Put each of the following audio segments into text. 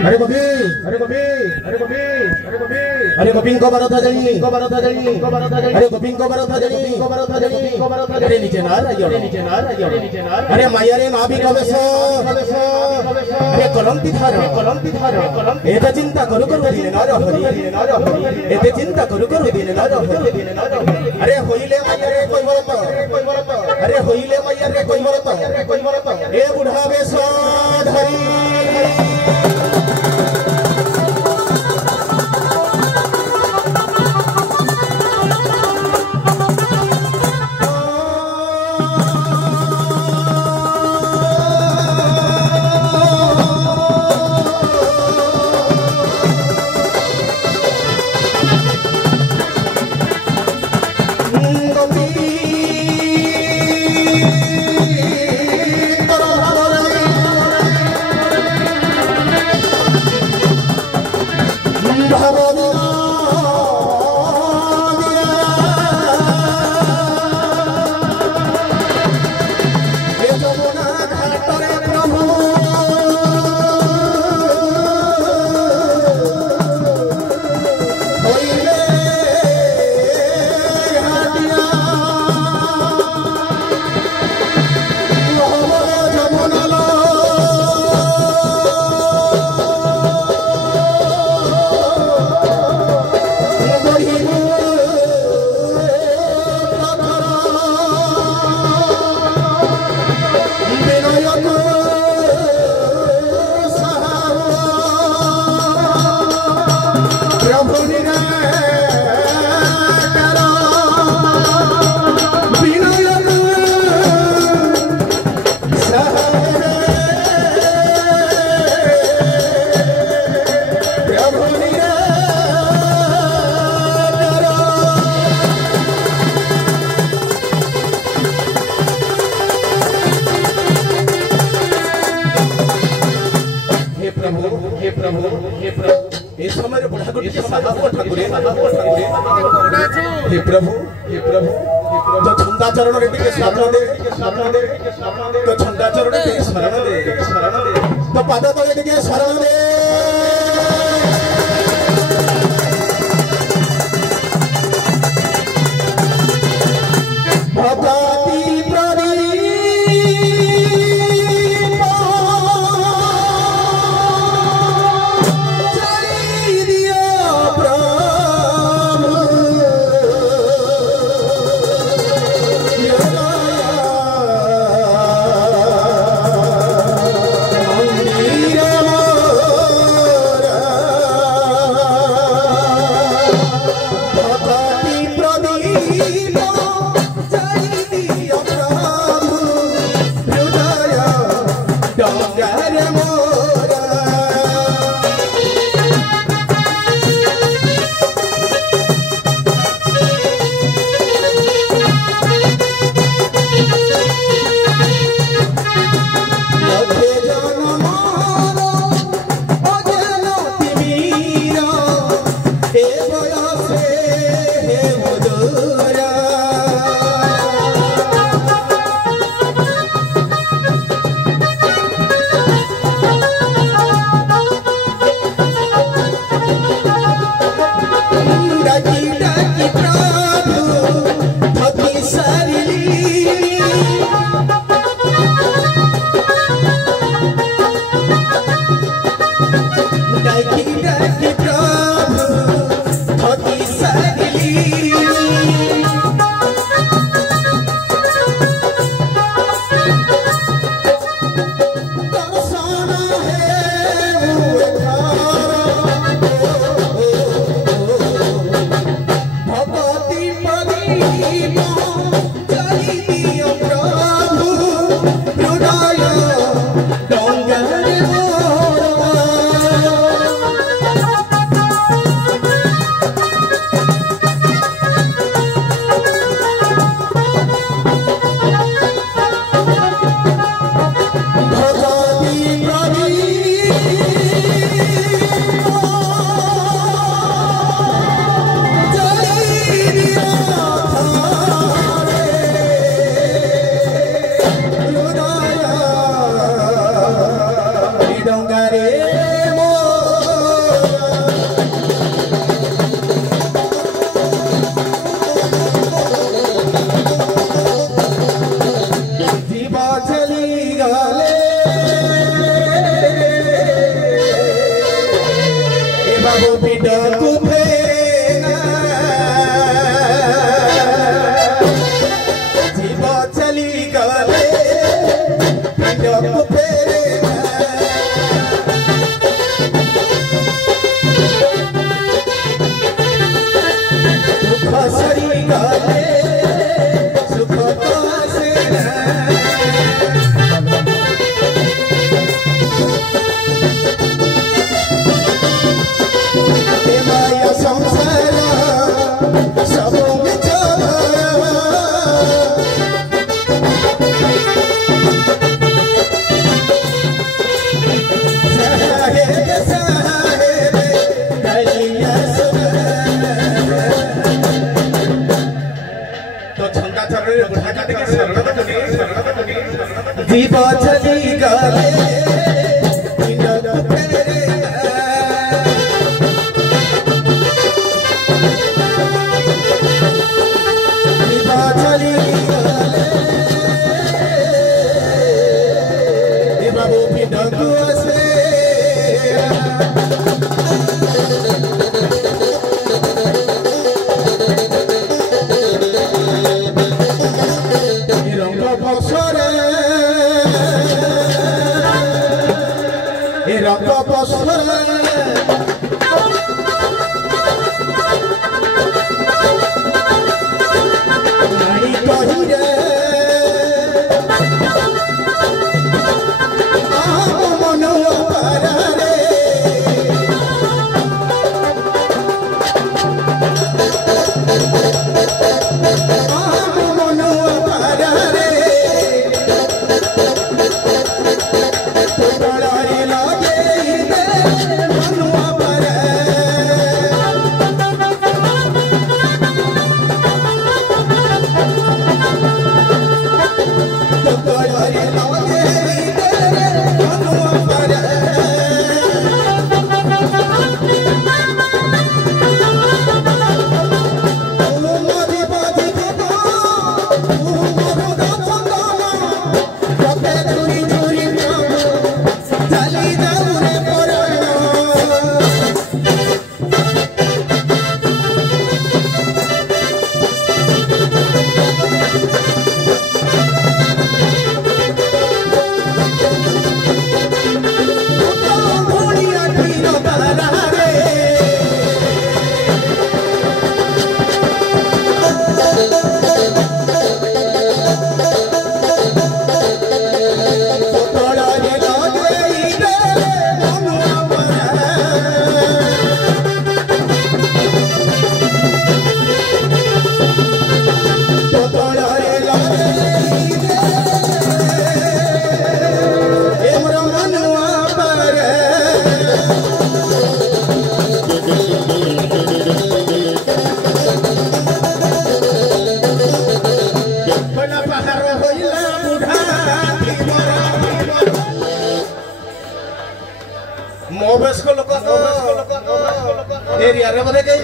अरे गोपी अरे गोपी अरे गोपी अरे गोपी अरे गोपी को बरता जणी अरे गोपी को बरता जणी अरे नीचे ना अरे माया रे माँ भी कबेसो अरे कलंती थार एते चिंता करू दिन ना हरि एते चिंता करू दिन ना अरे होइले माया रे कोई बरत अरे होइले माया रे कोई बरत ए बुढ़ा बेसो धरी तो छंदा चरण रे टिके शरण दे तो छंदा चरण रे टिके शरण दे तो पाद तले टिके शरण दे बाबू पिंड को फेरेना जीव चली गले पिंड को फेरेना दुख सरी गले सुख तो आसेना जीव चली गले पिंड को फेरेना जीव चली गले बाबू पिंड को रंग बसर नाड़ी कहिरे मन पारे मन पारे मोबेस को लोक एरिया रे बदे गई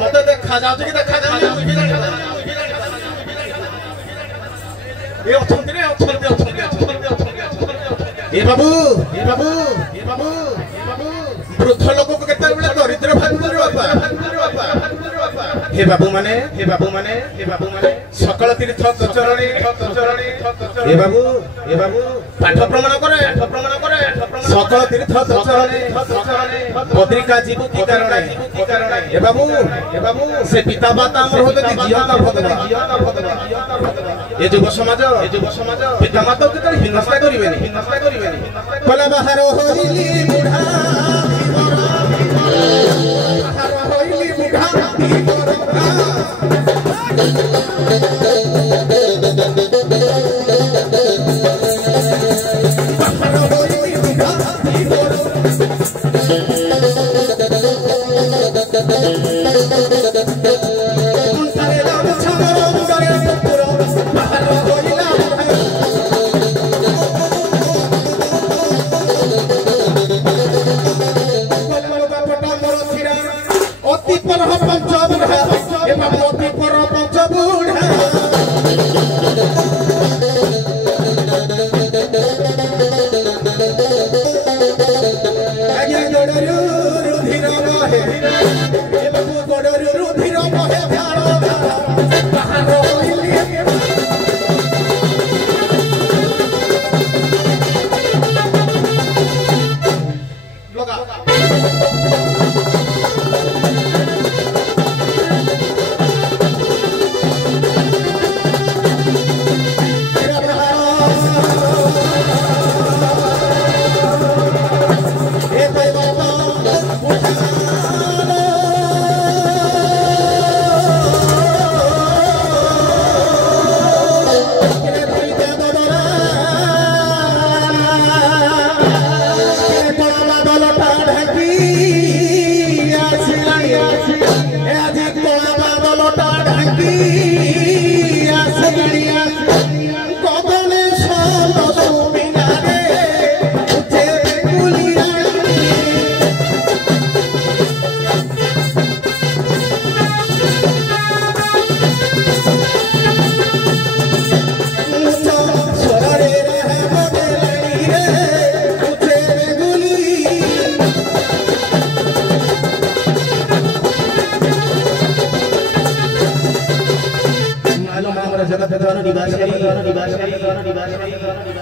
मते देखा जाउछ कि देखा जाउछ ए अछंती रे अछंती ए बाबू वृद्ध लोक को केते बेले दरिद्र भाबी बापा हे बाबू माने सकल तीर्थ चरणी हे बाबू पाठ प्रमाण करे सकल तीर्थ चरणी पत्रिका जीव की कारण हे बाबू से पिता माता हमर होते जिया ना भगवान ए युव समाज पिता माता के तो हिंसा करिवेनी कला बाहर होइली बुढ़ा अति पर पंचावन है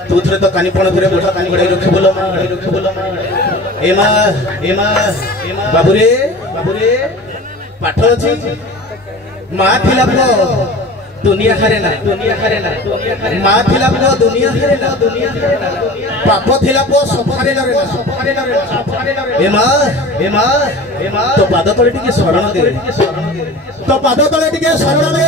तू थे तो कानी पण थे बुढ़ा कानी गड़ाई रखे बोलो एमा एमा बाबूरे बाबूरे पाठ अछि माँ थिला दुनिया हरे ना माँ थिला दुनिया हरे ना पाप थिला सफारे एमा एमा एमा तो पाद तले टिके शरण दे तो पाद तले टिके शरण दे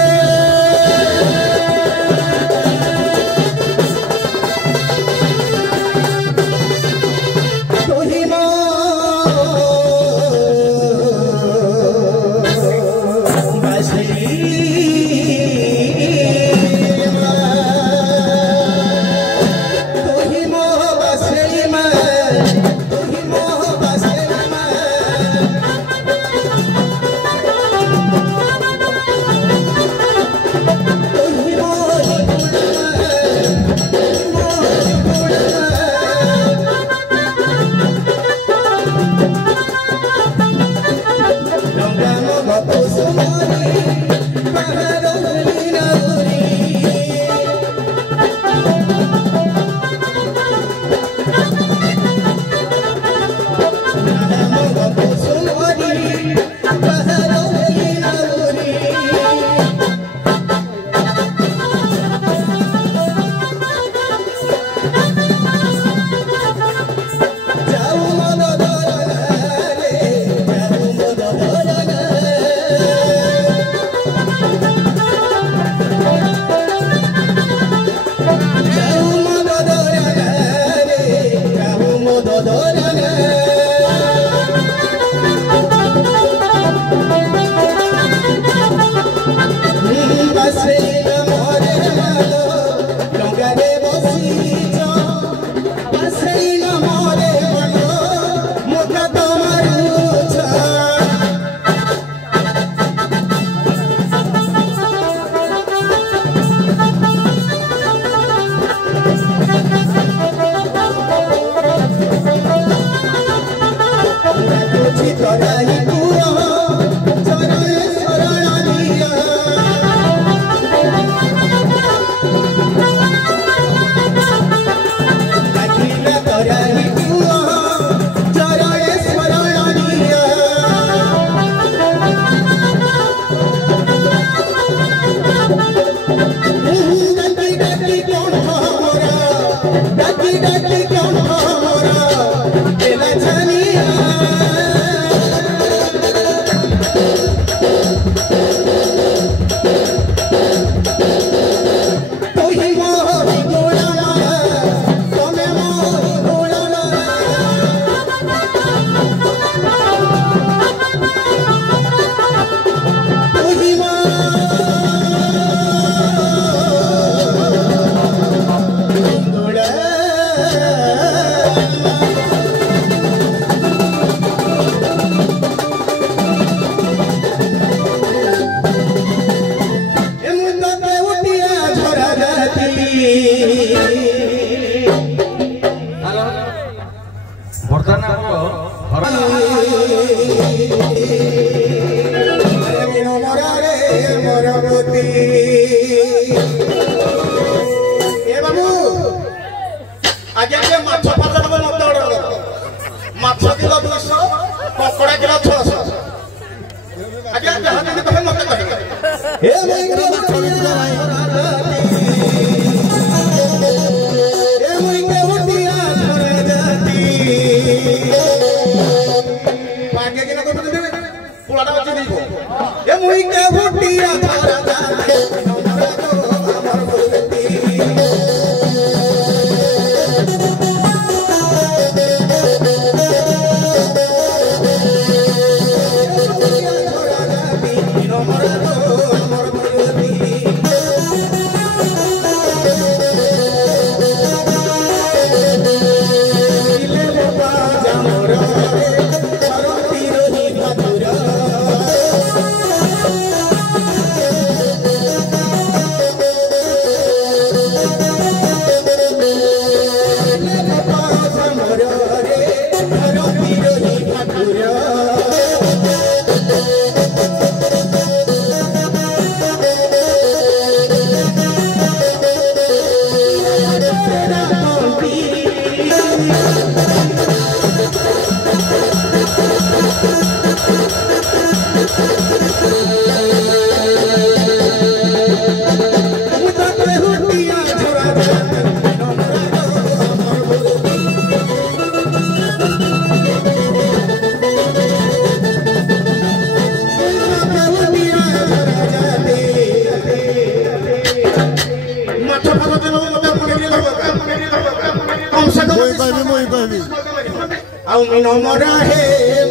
आउ मिन मरा हे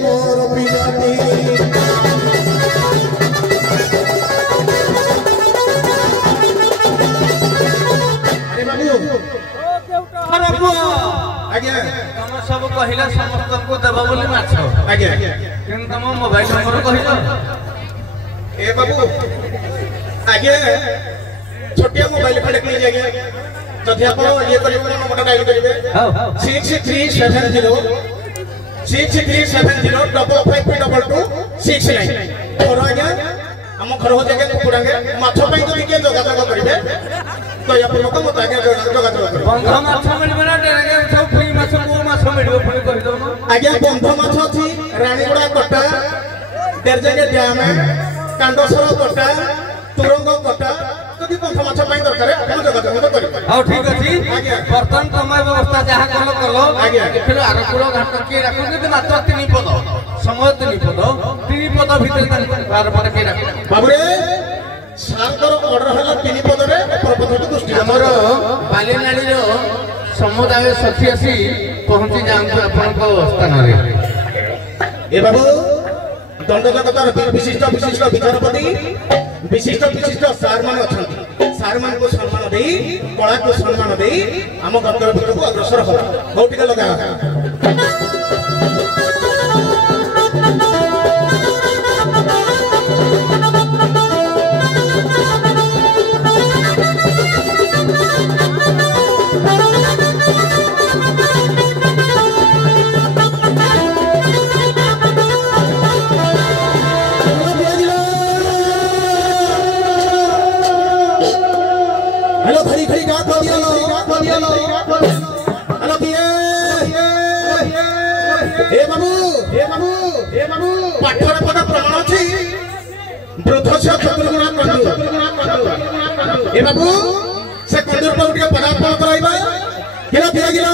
मोर पिराती अरे बाबू अरे बो आज्ञा तम सब कहिला समस्त को देबो बोली माछ आज्ञा किन तम मोबाइल नंबर कहिलो ए बाबू आज्ञा छोटिया मोबाइल खड़े के लिए आज्ञा जदि आप ये करिवे नंबर डायल करिवे 6370 और आज्ञा हम घर हो जाके कुकुडांगे माछ पई तो के जोगाजोग करिवे तो या पूर्वक मत आज्ञा जोगाजोग करिवे बंध माछ मिलबे ना डेरे सब फ्री माछ को माछ मिलबो पुनी कहि दो आज्ञा बंध माछ अछि रानीगुड़ा कटा देरजगे डैम कांडसर कटा तुरंग कटा जदि बंध माछ पई दरकार हम जोगाजोग करिवे हां ठीक अछि बर्तन समय व्यवस्था जहा कलो आज्ञा फिर आरकुल घाट के राखो कि मात्र 3 पद समय 3 पद भीतर 12 पद के राखो बाबरे सारकर ऑर्डर हला 3 पद रे प्रपथ दृष्टि हमर बालेनाडी रो समुदाय सखी आसी पहुंची जांतु आपन को स्थान रे ए बाबू दंड जगतर विशिष्ट विचारपति विशिष्ट सार मान अछंती सार मान को सम्मान देई कला को सम्मान देई हम कर्तव्य को अग्रसर हो हो टिका लगा हेलो खड़ी खड़ी का दिया लो हेलो पिए ए बाबू पाठर पद प्रमाण अछि वृद्धस्य चतुर्गुण कंदु ए बाबू से कंदुर पर के पदार्पण कराइबा गिला गिला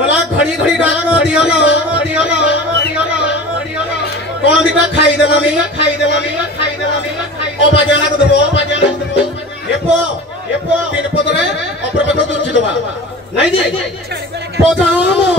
मला खड़ी खड़ी डाक दिया लो कौन दिका खाई देबनी ओ बाजाना को देबो एपो तीन पदरे अप्रपथ दृष्टि देबा नहीं जी पजामो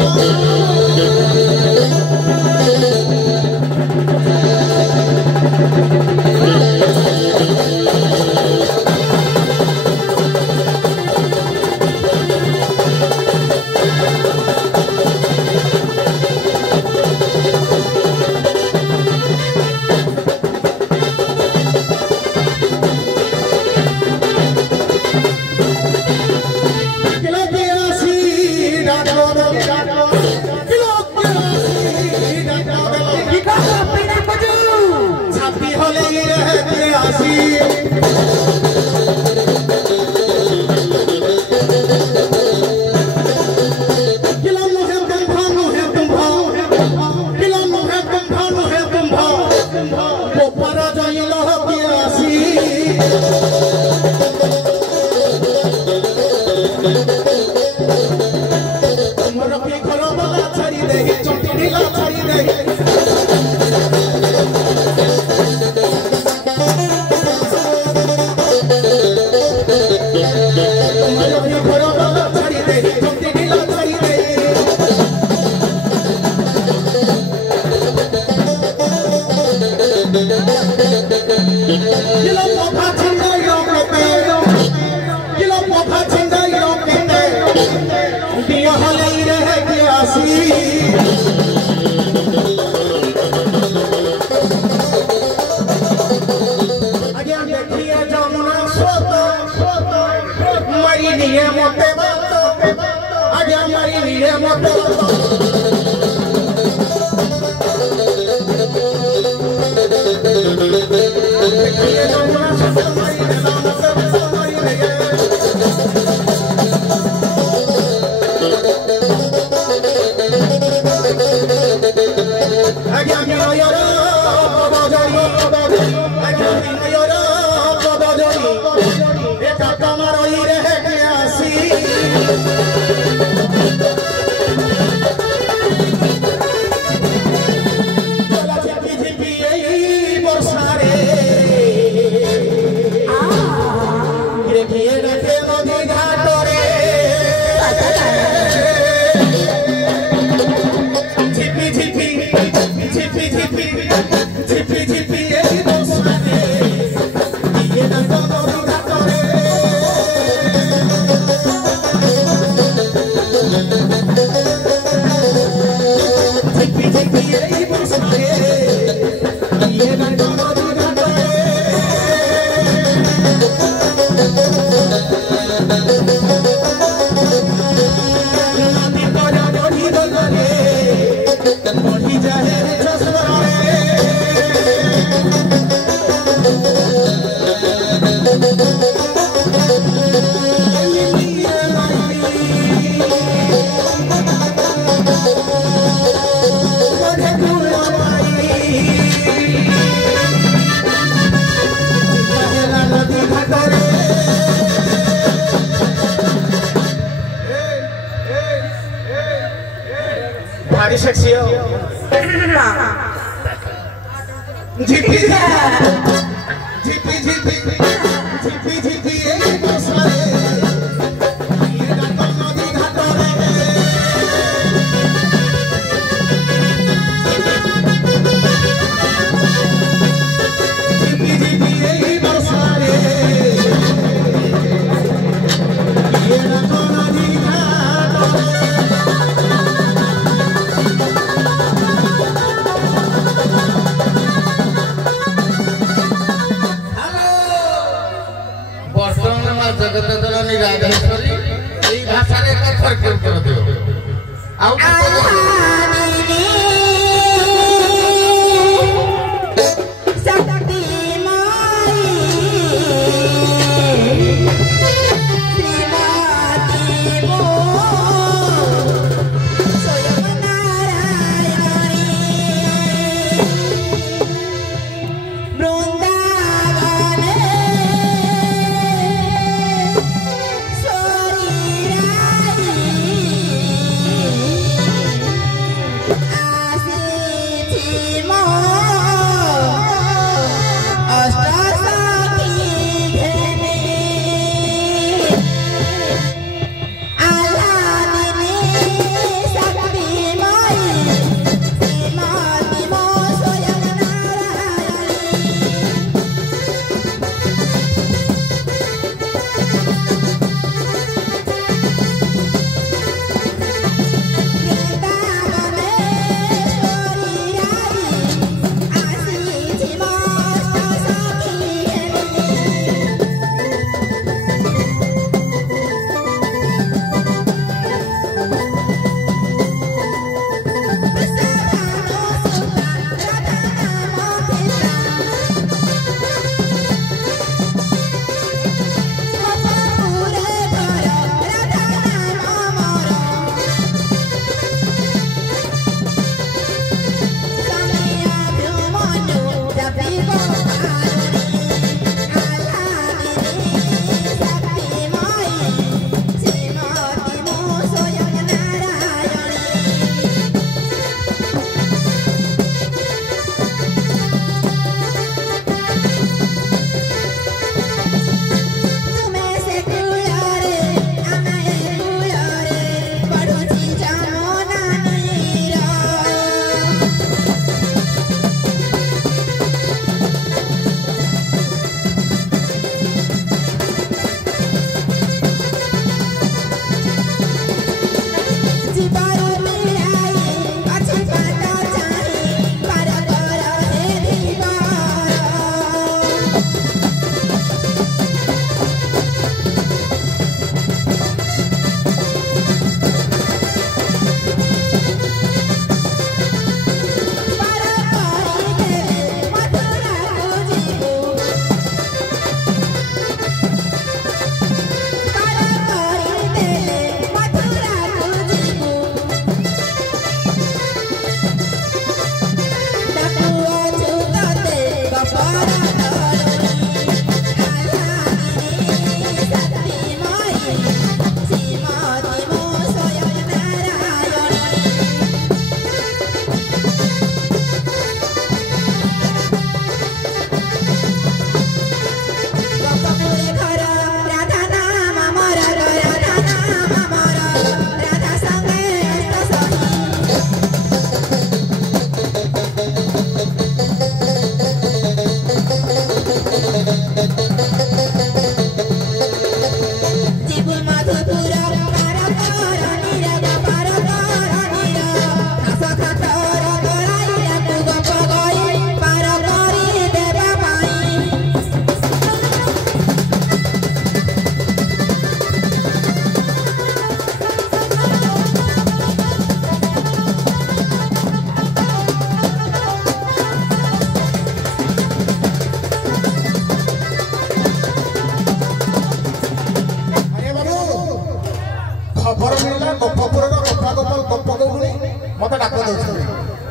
भारी सेक्सी हो झिपी झिपी झिपी झिपी झिपी ए बरसारे ये घाट नदी घाट रे झिपी झिपी ए बरसारे ये घाट नदी घाट जगत जननी राजेश्वरी यही भाषा रे कथर कर दियो आउ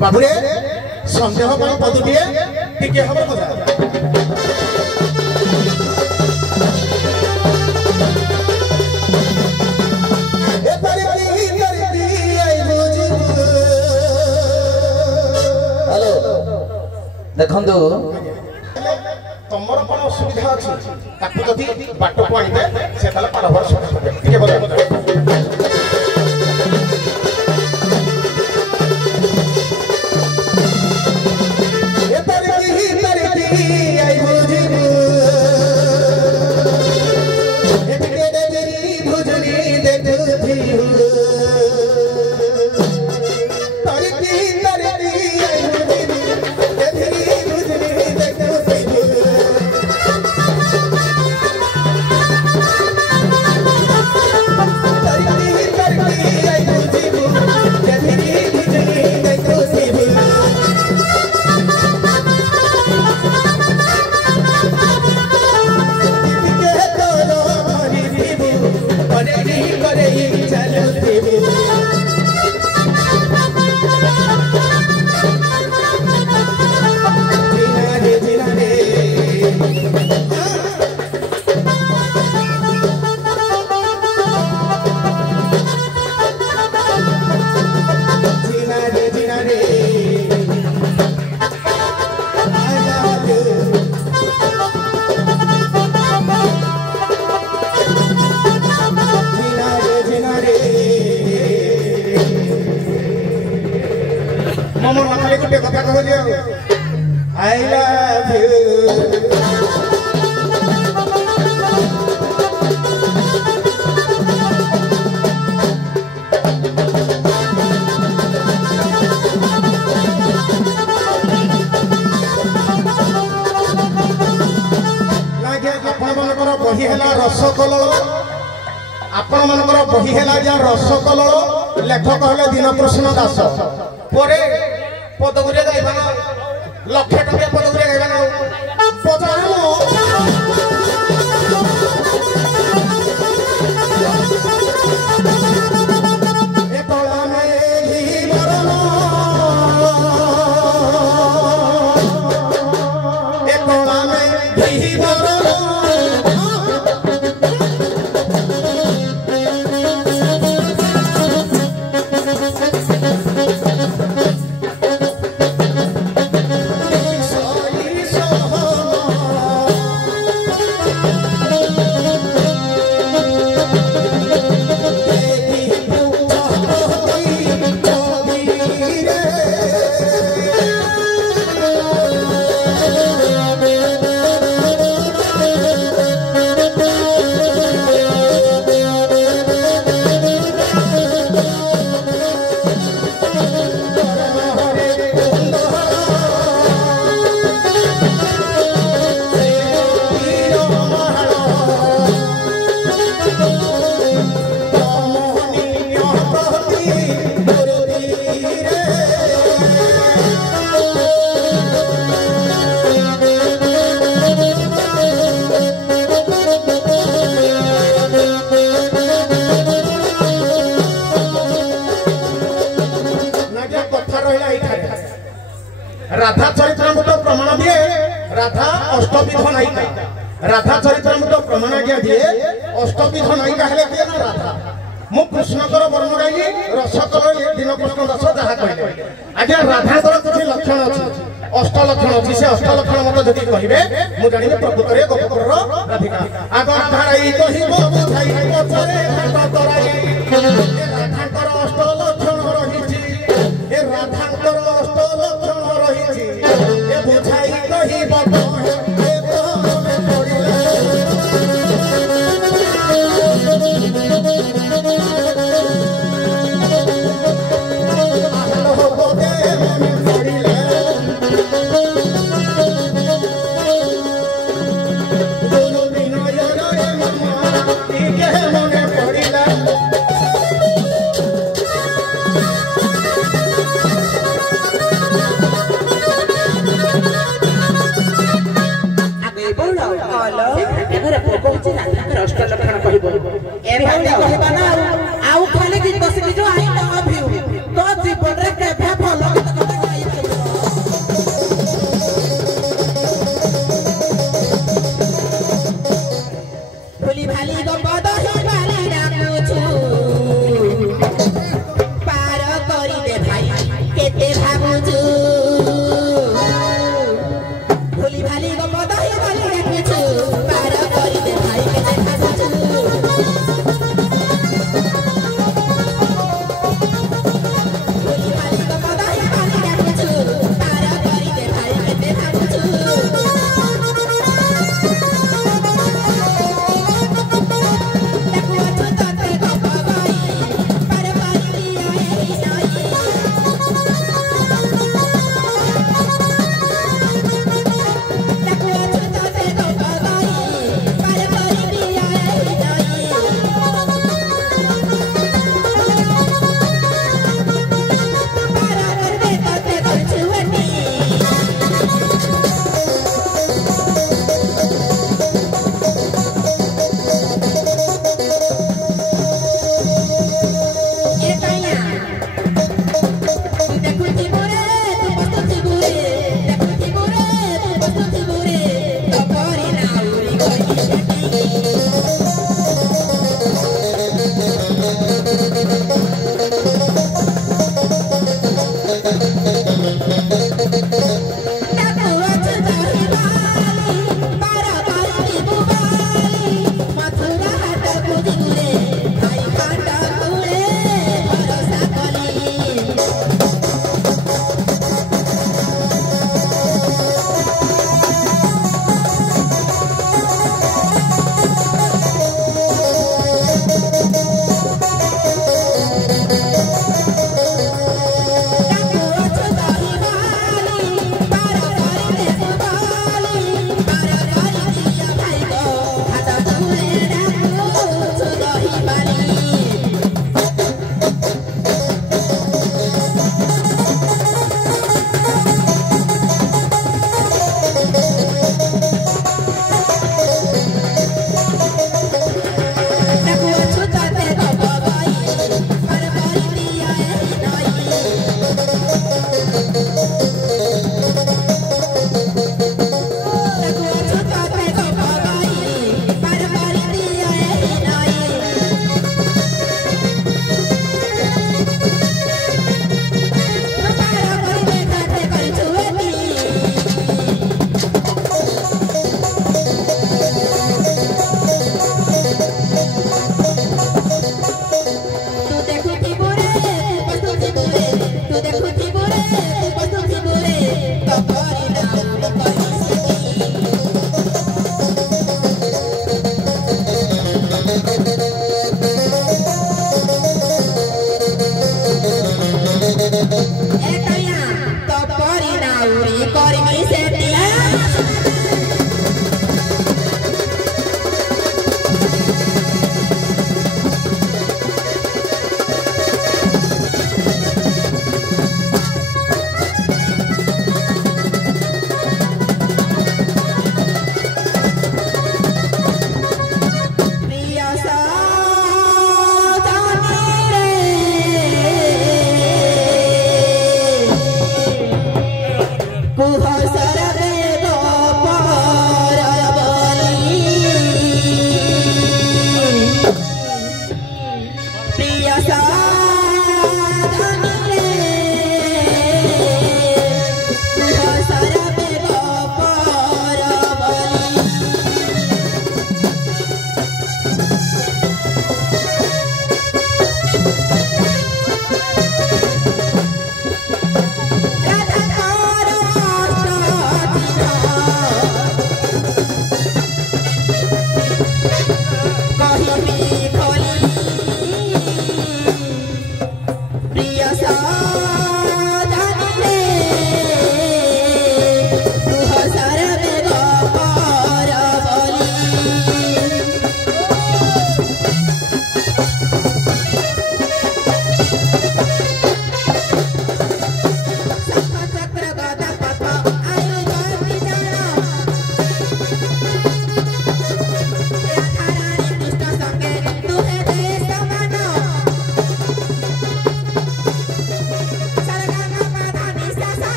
बाबुरे संदेह पाई पदुटिए टिके हबो কথা ए तारे की आई बुझ ଦେଖନ୍ତୁ ତମର କଣ ଅସୁବିଧା ଅଛି ତାକୁ ଯଦି ବାଟକୁ ଆଣିବେ ସେ ତାହେଲେ ପାରଭର ସଫଳ ଟିକେ ବଦଳ गोटे कथा कहूँ आई लव यू बही है रसकल आपण मानकर बही है रसकल लेखक हेले दीनकृष्ण दास परे पदगुरे गाइबा लक्ष टंकिया पदगुरे गाइबा राधा चरित्र प्रमाण दिए राधा अष्टविध नायिका राधा चरित्र प्रमाण आज्ञा दिए अष्टविध नायिका हेले किए ना राधा मु कृष्णकर वर्ण गाइली रसकल दीनकृष्ण दास जहाँ कहले आज्ञा राधाकर किसी लक्षण अच्छी अष्ट लक्षण अच्छी से अष्ट लक्षण मत जदि कहे मुझे जानी प्रकृत में गोपपुर राधिका आग धाराई कहबो बुझाई पचरे राधाकर अष्ट लक्षण रही राधाकर अष्ट लक्षण रही बुझाई कहब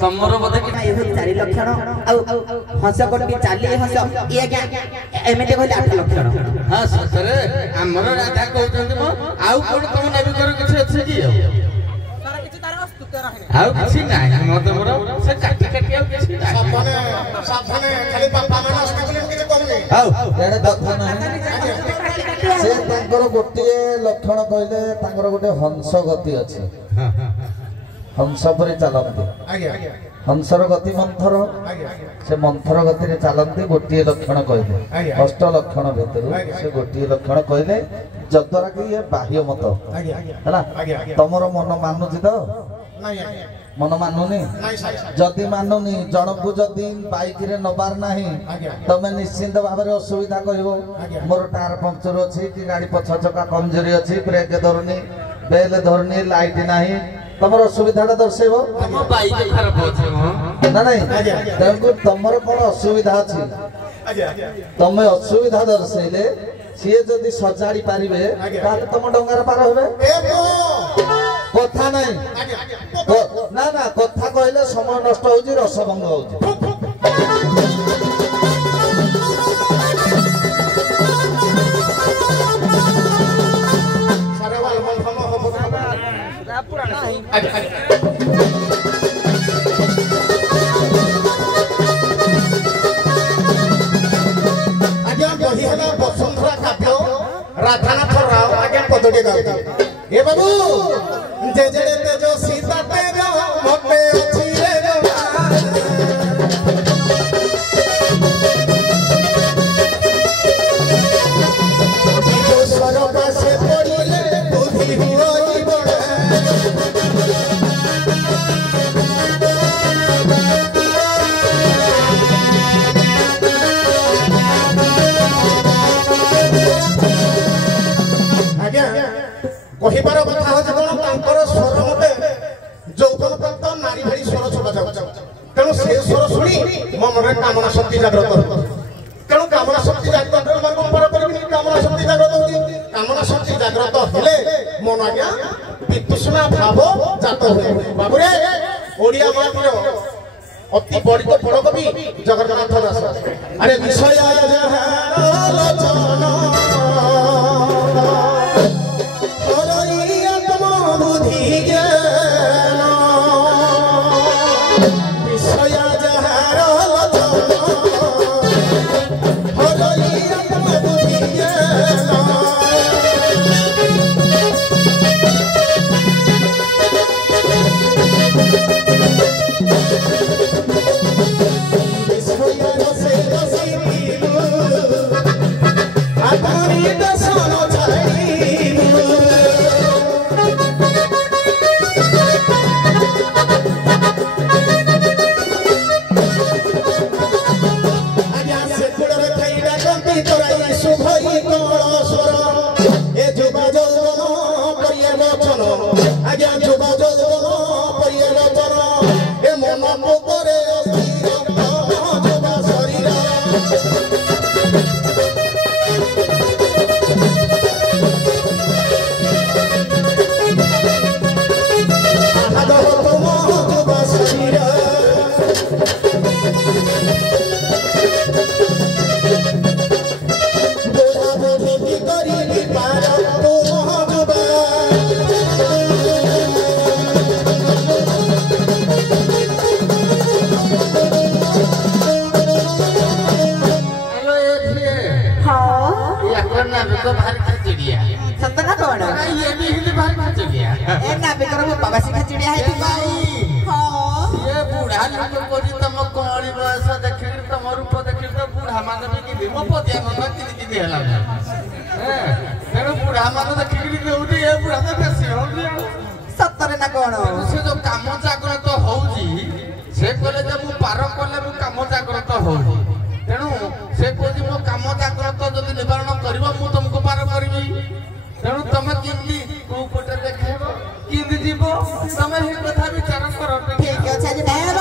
तमर बोधे कि चारि लक्षण हंस कोटी चाली हंस ये क्या एमएटे कहले 8 लक्षण हां सतरे हमर राजा कहउछन्ती म आउ कोन तुम नेबी कर किछ अछि कि तारा किछ तारा अस्तुत्य रहने आउ किछ नाही मते मोर से काटी काटी आउ किछ साबधाने खाली बापा माने अस्तित्व किछ कम नै आउ एडे दत्त नाही से तांकर गोटे लक्षण कहले तांकर गोटे हंस गति अछि हंस परि चलती हंसर गति मंथर से मंथर गति रे चलती गोटे लक्षण कहले अष्ट लक्षण भितर से गोटे लक्षण कहले जद्वारा कि ये बाह्य मत हैला तमरो मन मानुछि त मन मानुनी जदि मानुनी जनकु जदि बाइक रे नबार नाही तमे निश्चिंत भाबरे असुविधा कहबो मोर टायर पंक्चर अछि कि गाड़ी पछ चका कमजोरी अछि ब्रेक धरनी बेल धरनी लाइट नाही तमर असुविधा दर्शेबो हम बाइक खराब होछे ना नहीं तेणु तमर कोन असुविधा अछि तमे असुविधा दर्शेले सिए जदि सजाड़ी पारिबे ताले तम डंगार पार होबे कथा नहीं ना ना कथा कहले समय नष्ट होउची रसभंग होउची सारे वाल मन हम हो पुराना आज्ञा बही हला वसुंधरा काव्य राधानाथ राव आज्ञा पदटे गाउते ए बाबू जे जे तेजो सीता तेजो मते अछि रे जो स्वरूप से पड़िले बुद्धि होई बड़े कहिबार कथा हो जण तांकर स्वर मते जौतन प्राप्त नारी भरी स्वर छबा जाउ तेणु से स्वर सुनी मो मन कामना शक्ति जागृत तेणु कामना शक्ति जागृत मन को पर करबी कामना शक्ति जागृत होती कामना शक्ति जागृत हेले मन आज्ञा वितृष्णा भाव जात होय बाबुरे ओडिया मातिर अति बड़ी तो बड़ कवि जगन्नाथ दास अरे विषय आलोचना बुद्धि ज्ञान विषय ପ୍ରେମ ପୋକରେ ଅସ୍ଥିର ଯୁବ ଶରୀର भारी खिचड़िया सतना कौन ये भी हिंदी भारी खिचड़िया ए ना बेकर में बाबासी खिचड़िया है तू हां ये बूढ़ा लोग को जी तम कोणी बयस देखि तम रूप देखि त बूढ़ा माने भी कि मो पतिया मन कि देला हैं तेरे बूढ़ा माने देखि कि देउती ए बूढ़ा तो बेसी होगी सतरे ना कौन से जो काम जागृत होउजी से कहले जब मु पार करले मु काम जागृत होउजी तेणु से कह मो कम जागृत जब निवारण कर तुमको पार करी तेणु तुम कि कौ पटे देखेब कि जीव तुम कथा विचार कर ठीक है